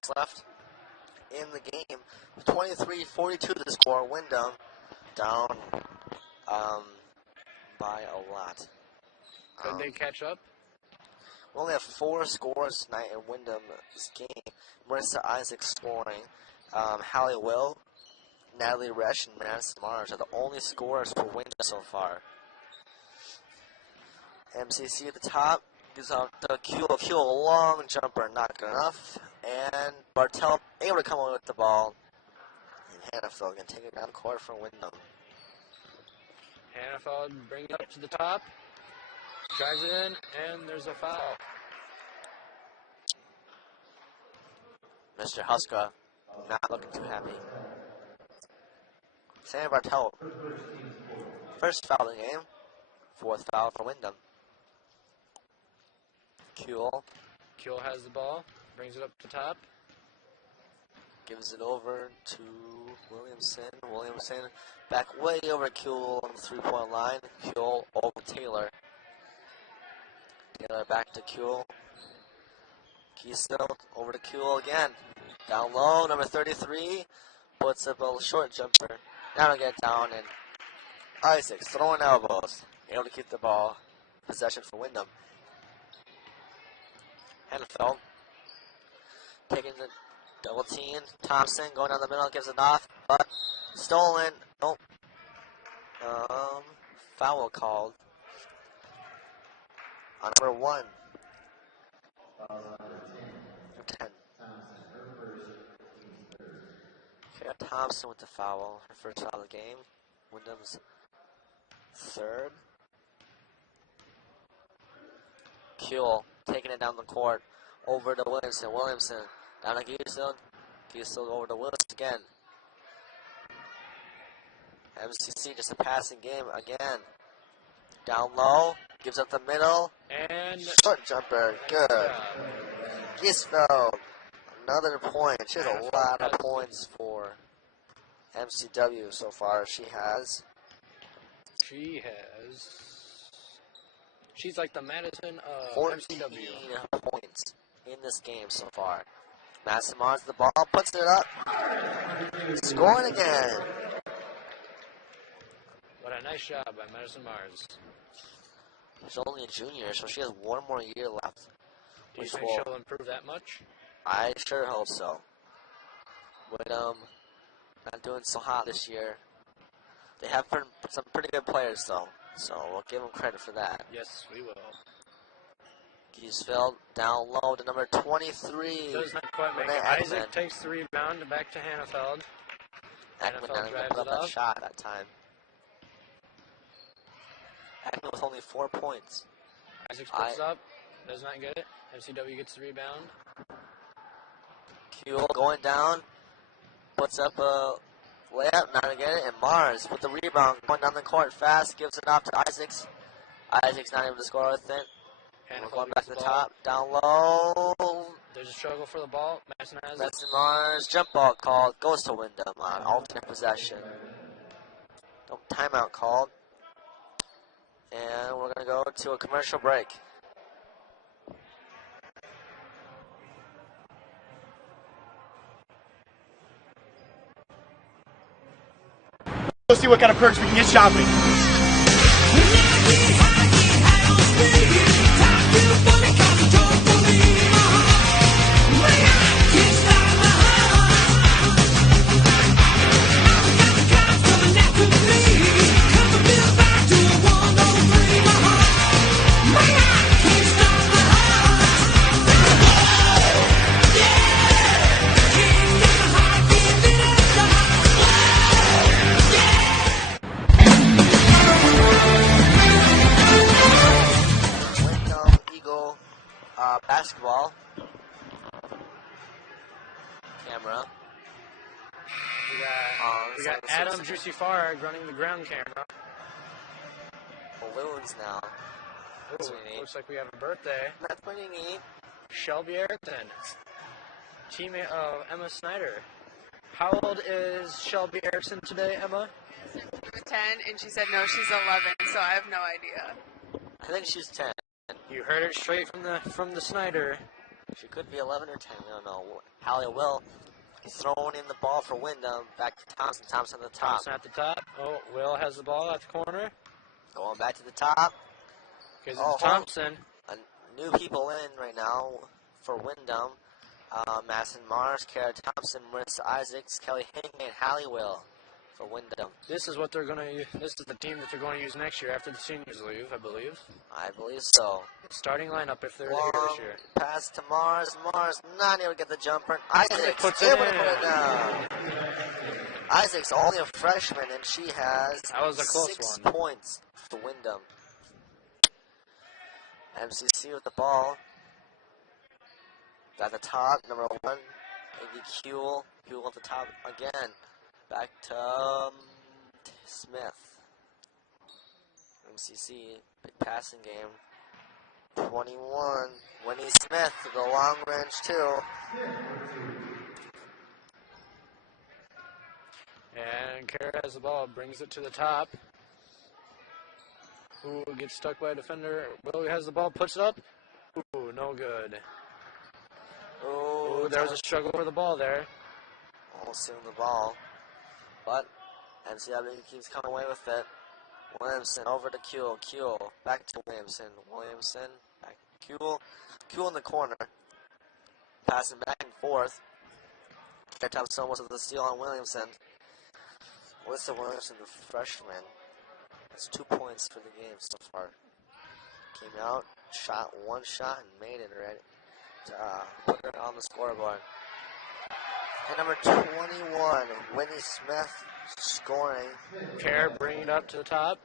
seconds left in the game. 23-42 the score. Windom down by a lot. Could they catch up? We only have 4 scores tonight in Windom's game. Marissa Isaac scoring. Hallie Will, Natalie Resch, and Madison Mars are the only scorers for Windom so far. MCC at the top gives out to Q, a long jumper, not good enough. And Bartel able to come away with the ball. And Hannafeld can take it down court for Windom. Hannafeld brings it up to the top. Drives it in, and there's a foul. Mr. Huska not looking too happy. Sam Bartel, first foul of the game. 4th foul for Windom. Kuehl Kuehl has the ball, brings it up to top. gives it over to Williamson. Williamson back way over Kuehl on the 3-point line. Kuehl over Taylor. Taylor back to Kuehl. Keystone over to Kuehl again. Down low, number 33 puts up a short jumper. Now to get down, and Isaacs throwing elbows. Able to keep the ball. Possession for Windom. Hannafeld taking the double team. Thompson going down the middle, gives it off, but stolen. Nope. Foul called on number 1. 10. Kara Thompson with the foul. Her first foul of the game. Windom's 3rd. Kuehl taking it down the court. Over to Williamson. Williamson down to Keystone. Keystone over to Williams again. MCC just a passing game again. Down low. Gives up the middle. And Short jumper. Good. Gisfeld. Another point. She has a lot of points for MCW so far. She's like the Madison of 14 MCW. points in this game so far. Madison Mars the ball, puts it up. Scoring again. What a nice job by Madison Mars. She's only a junior, so she has 1 more year left. Do you Which think will, she'll improve that much? I sure hope so. Windom not doing so hot this year. They have some pretty good players though, so we'll give them credit for that. Yes, we will. Giesfeld down low to number 23. Does not quite make Renee it. Ekman. Isaac takes the rebound back to Hannafeld. Ekman not even drives put up it that up. shot that time. Ekman with only 4 points. Isaac puts it up, does not get it. MCW gets the rebound. Kuehl going down, puts up a layup, not to get it, and Mars with the rebound, going down the court fast, gives it off to Isaacs. Isaacs not able to score with it. We're Hannafeld going back gets to the the top, down low. There's a struggle for the ball. Madison has it. That's Mars, jump ball called, goes to Windom on alternate possession. Timeout called. And we're going to go to a commercial break. Let's see what kind of perks we can get shopping. Basketball. Camera. We got Adam Juicy Farag running the ground camera. Balloons now. That's Ooh, what we need. looks like we have a birthday. That's what we need. Shelby Erickson, teammate of Emma Snyder. How old is Shelby Erickson today, Emma? 10, and she said no, she's 11, so I have no idea. I think she's 10. You heard it straight from the Snyder. She could be 11 or 10. We don't know. Hallie Will throwing in the ball for Windom. Back to Thompson. Thompson at the top. Thompson at the top. Oh, Will has the ball at the corner. Going back to the top. Because it's Thompson. New people in right now for Windom. Madison Mars, Kara Thompson, Marissa Isaacs, Kelly Hingley, and Hallie Will for Windom. This is what they're going to use. This is the team that they're going to use next year after the seniors leave, I believe. I believe so. Starting lineup if they're here Long this year. pass to Mars. Mars not able to get the jumper. Isaacs puts able it to put it in. down. Isaacs only a freshman, and she has That was a close 6 one. points for Windom. MCC with the ball. At the top, number 1, A.D. Kuehl. Kuehl at the top again. Back to Smith. MCC, big passing game. 21, Winnie Smith to the long range too. And Kara has the ball, brings it to the top. Ooh, gets stuck by a defender. Will has the ball, puts it up. Ooh, no good. Ooh, there was a struggle for the ball there. Almost stealing the ball. But MCW keeps coming away with it. Williamson over to Kuehl. Kuehl back to Williamson. Williamson back to Kuehl. Kuehl in the corner. Passing back and forth. Kara Thompson almost with the steal on Williamson. Alyssa Williamson, the freshman. That's 2 points for the game so far. Came out, shot one shot, and made it already. Put her on the scoreboard. And number 21, Winnie Smith scoring. Kara bringing it up to the top.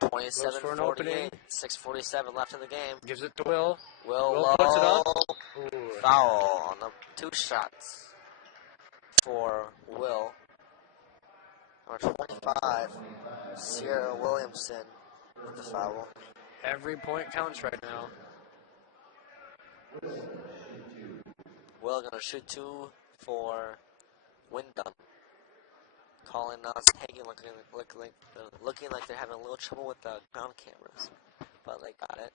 27-48. 6:47 left in the game. Gives it to Will. Will puts it up. Low. Ooh. Foul on the 2 shots for Will. Number 25, Sierra Williamson with the foul. Every point counts right now. Will going to shoot 2 for Windom. Calling us, taking, looking like they're having a little trouble with the ground cameras, but they got it.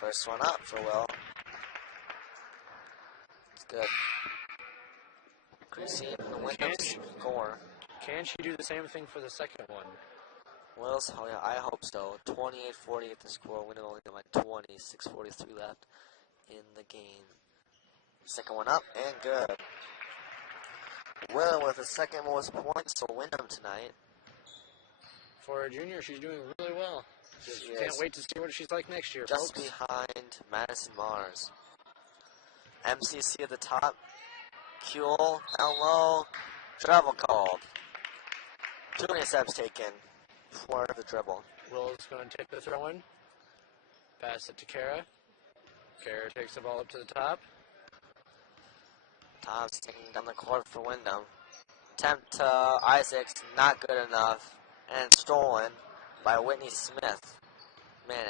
First one up for Will. It's good. Christine Windom score. Can she do the same thing for the second one? Will's, oh yeah, I hope so. 28-48 the score. Windom only got like 20, 6:43 left in the game. Second one up and good. Will with the second most points for Windom tonight. For a junior, she's doing really well. Just She can't is. wait to see what she's like next year, Just folks. behind Madison Mars. MCC at the top. Kuehl down low. Travel called. Too many steps taken for the dribble. Will's going to take the throw in. Pass it to Kara. Kara takes the ball up to the top. Tom's taking down the court for Windom. Attempt to Isaacs, not good enough. And stolen by Whitney Smith. Man,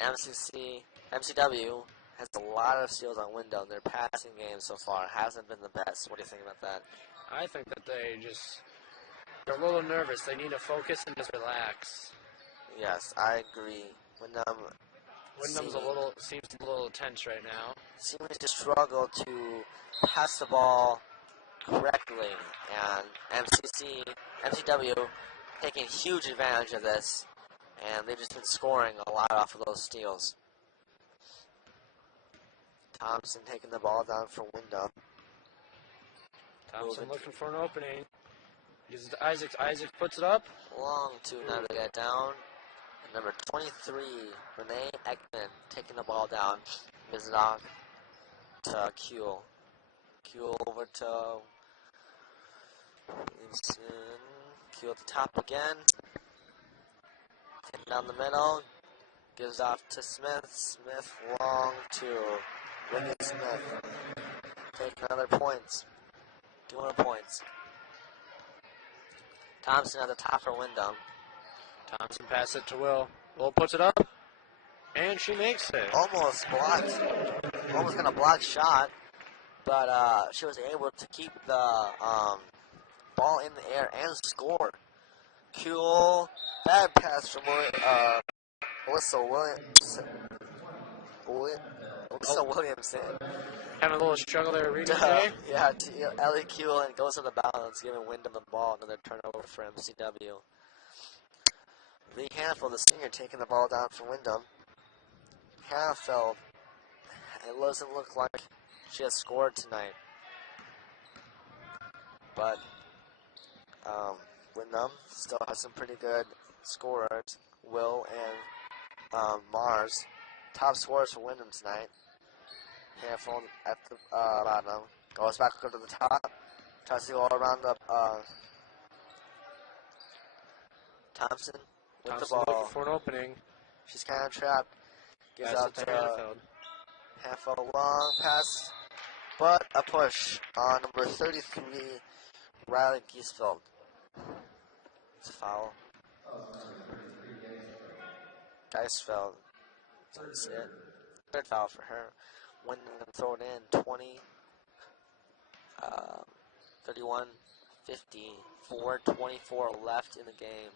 MCW has a lot of steals on Windom. Their passing game so far hasn't been the best. What do you think about that? I think that they're a little nervous. They need to focus and just relax. Yes, I agree. Wyndham's seems a little tense right now. Seems to struggle to pass the ball correctly, and MCW taking huge advantage of this, and they've just been scoring a lot off of those steals. Thompson taking the ball down for Windom. Thompson looking for an opening. Gives it to Isaacs. Isaacs puts it up. Long two now to get down. And number 23, Renee Ekman taking the ball down. Gives it off to Kuehl. Kuehl over to Williamson. Kuehl at the top again. Taking down the middle. Gives off to Smith. Smith long to Whitney Smith. Taking another points. 200 points. Thompson at the top for Windom. Thompson passes it to Will. Will puts it up. And she makes it. Almost blocked. Almost got a blocked shot. But she was able to keep the ball in the air and score. Kuehl. Bad pass from Alyssa Williamson. So Williamson. Having a little struggle there, reading Duh. today. Yeah, Ellie Kuehlen goes to the balance, giving Windom the ball. Another turnover for MCW. Lee Hanfeld, the senior, taking the ball down for Windom. Hanfeld, it doesn't look like she has scored tonight. But Windom still has some pretty good scorers. Will and Mars, top scorers for Windom tonight. Hanfeld at the bottom, goes back up to the top, tries to go all around the Thompson with Thompson the ball. looking for an opening. She's kind of trapped. Gives Pass out it to to Hanfeld. Hanfeld, long pass, but a push on number 33, Riley Giesfeld. It's a foul. Geisfeld. Doesn't see it. Third foul for her. Windom going to throw it in. 20, 31, 50, 4:24 left in the game.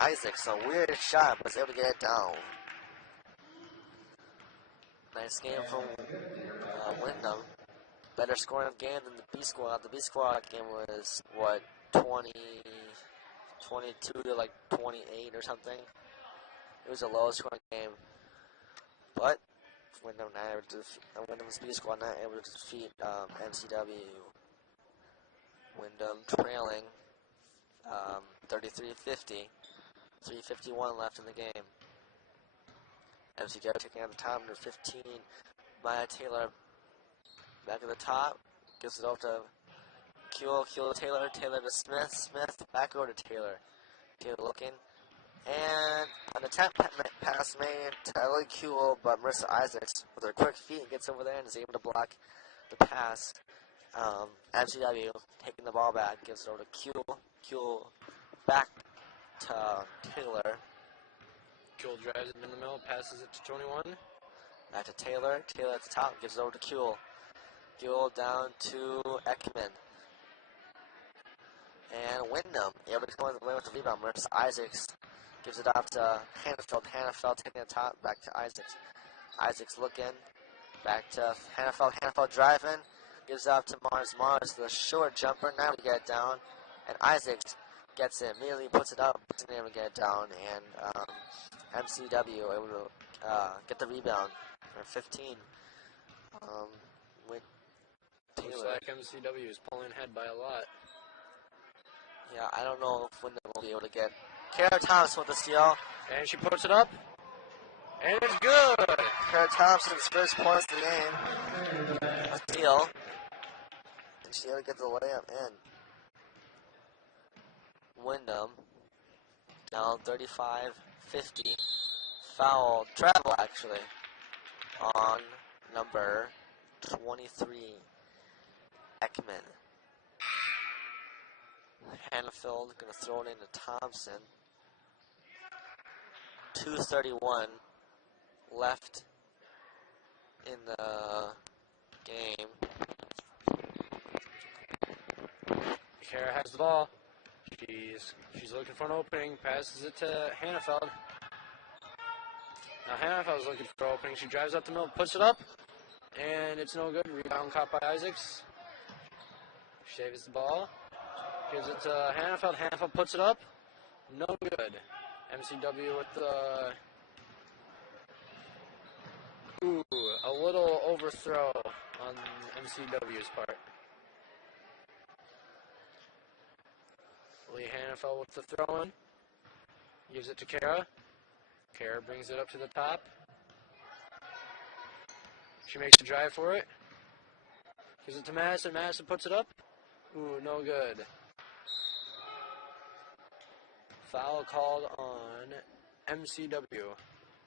Isaacs, a weird shot, but was able to get it down. Nice game from Windom. Better scoring game than the B squad. The B squad game was, 22 to like 28 or something. It was a low scoring game. But Windom's B squad not able to defeat MCW. Windom trailing 33-50. 3:51 left in the game. MCW taking out the top, number 15, Maya Taylor back at the top. Gives it over to Kuehl to Taylor, Taylor to Smith, Smith back over to Taylor. Taylor looking. And an attempt pass made to Ellie Kuehl, but Marissa Isaacs, with her quick feet, gets over there and is able to block the pass. MCW taking the ball back, gives it over to Kuehl. Kuehl back to Taylor. Kuehl drives it in the middle, passes it to 21. Back to Taylor. Taylor at the top, gives it over to Kuehl. Kuehl down to Ekman. And Windom able to come away with the rebound. Marissa Isaacs gives it off to Hannafeld. Hannafeld taking the top, back to Isaacs. Isaacs looking, back to Hannafeld. Hannafeld driving, gives it off to Mars. Mars, the short jumper, now to get it down. And Isaacs gets it, immediately puts it up, doesn't able to get it down. And MCW able to get the rebound for 15. With Looks Taylor. like MCW is pulling ahead by a lot. Yeah, I don't know if Windom will be able to get Kara Thompson with the steal. And she puts it up. And it's good. Kara Thompson's first points of the game. A steal. And she's able to get the layup in. Windom down 35-50. Foul, travel actually, on number 23, Ekman. Hannafeld going to throw it into Thompson. 2:31 left in the game. Kara has the ball. She's looking for an opening. Passes it to Hannafeld. Now Hannafeld's looking for an opening. She drives up the middle, puts it up, and it's no good. Rebound caught by Isaacs. Shaves the ball. Gives it to Hannafeld. Hannafeld puts it up. No good. MCW with the... a little overthrow on MCW's part. Lee Hannafeld with the throw-in. Gives it to Kara. Kara brings it up to the top. She makes a drive for it. Gives it to Madison. Madison puts it up. Ooh, no good. Foul called on MCW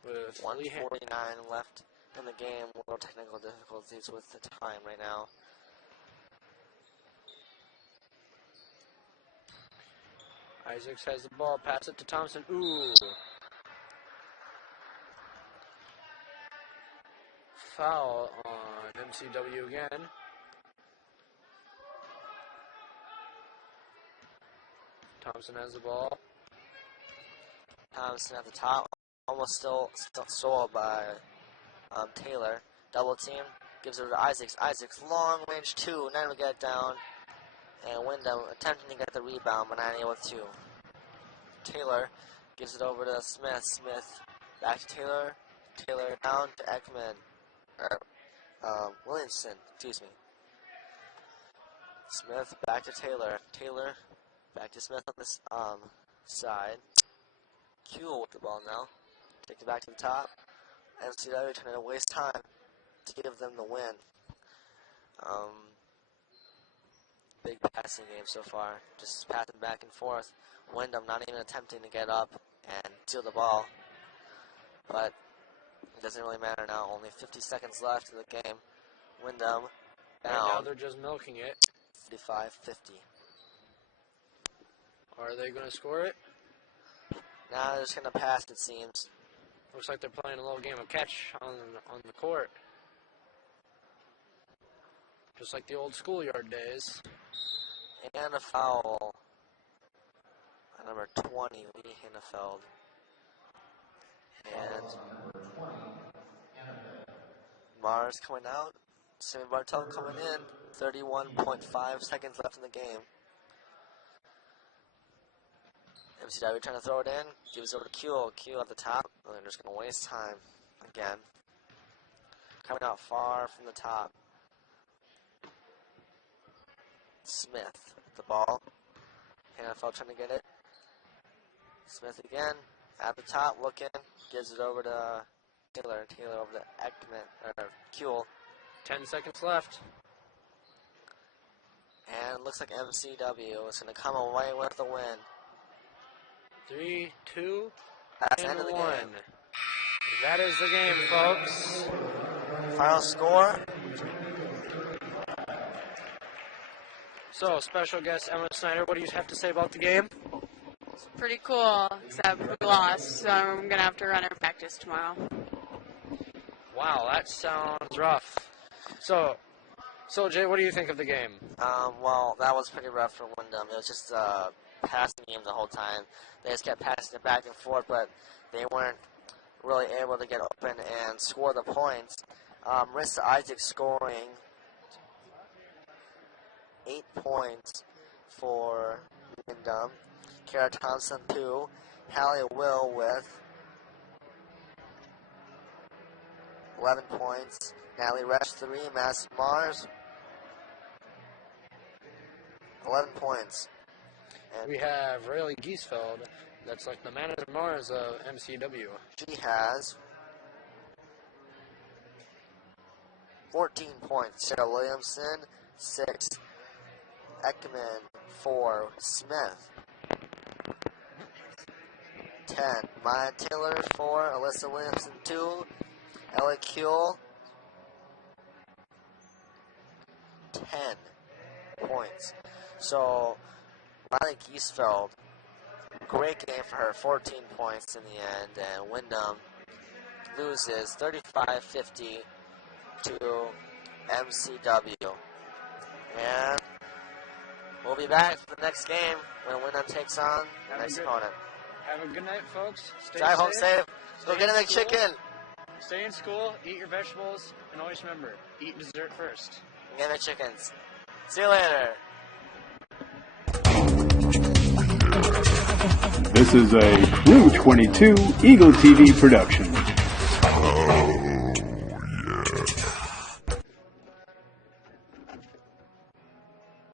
with 1:49 left in the game. Little technical difficulties with the time right now. Isaacs has the ball. Pass it to Thompson. Ooh. Foul on MCW again. Thompson has the ball. Thompson at the top, almost still stolen by Taylor. Double team. Gives it over to Isaacs. Isaacs, long range 2. Not able to get it down. And Windom attempting to get the rebound, but not able to. Taylor gives it over to Smith. Smith back to Taylor. Taylor down to Ekman. Williamson, excuse me. Smith back to Taylor. Taylor back to Smith on this side. Kuehl with the ball now. Takes it back to the top. MCW trying to waste time to give them the win. Big passing game so far. Just passing back and forth. Windom not even attempting to get up and steal the ball. But it doesn't really matter now. Only 50 seconds left in the game. Windom down. Right now they're just milking it. 55-50. Are they going to score it? Now they're just going to pass, it seems. Looks like they're playing a little game of catch on the court. Just like the old schoolyard days. And a foul. Number 20, Lee Hannafeld. And Mars coming out. Sammy Bartel coming in. 31.5 seconds left in the game. MCW trying to throw it in. Gives it over to Kuehl. Kuehl at the top. And they're just going to waste time again. Coming out far from the top. Smith with the ball. Hannafeld trying to get it. Smith again. At the top looking. Gives it over to Taylor. Taylor over to Ekman. Or Kuehl. 10 seconds left. And it looks like MCW is going to come away with the win. 3, 2, That's the and end of the 1. game. That is the game, folks. Final score. So, special guest Emma Snyder, what do you have to say about the game? It's pretty cool, except we lost, so I'm going to have to run our practice tomorrow. Wow, that sounds rough. So Jay, what do you think of the game? Well, that was pretty rough for Windom. It was just a passing game the whole time. They just kept passing it back and forth, but they weren't really able to get open and score the points. Marissa Isaac scoring 8 points for Windom. Kara Thompson 2. Hallie Will with 11 points. Natalie Resch 3. Mass Mars 11 points. And We have Rayleigh Giesfeld. That's like the man of the Mars of MCW. she has 14 points. Cheryl Williamson 6. Ekman 4. Smith 10. Maya Taylor 4. Alyssa Williamson 2. Ellie Kuehl 10 points. So Riley Giesfeld, great game for her, 14 points in the end, and Windom loses 35-50 to MCW. And we'll be back for the next game when Windom takes on the next opponent. Have a good night, folks. Stay Drive home safe. Go Stay get a in McChicken. school. Stay in school, eat your vegetables, and always remember, eat dessert first. Get McChickens. See you later. This is a Crew 22 Eagle TV production.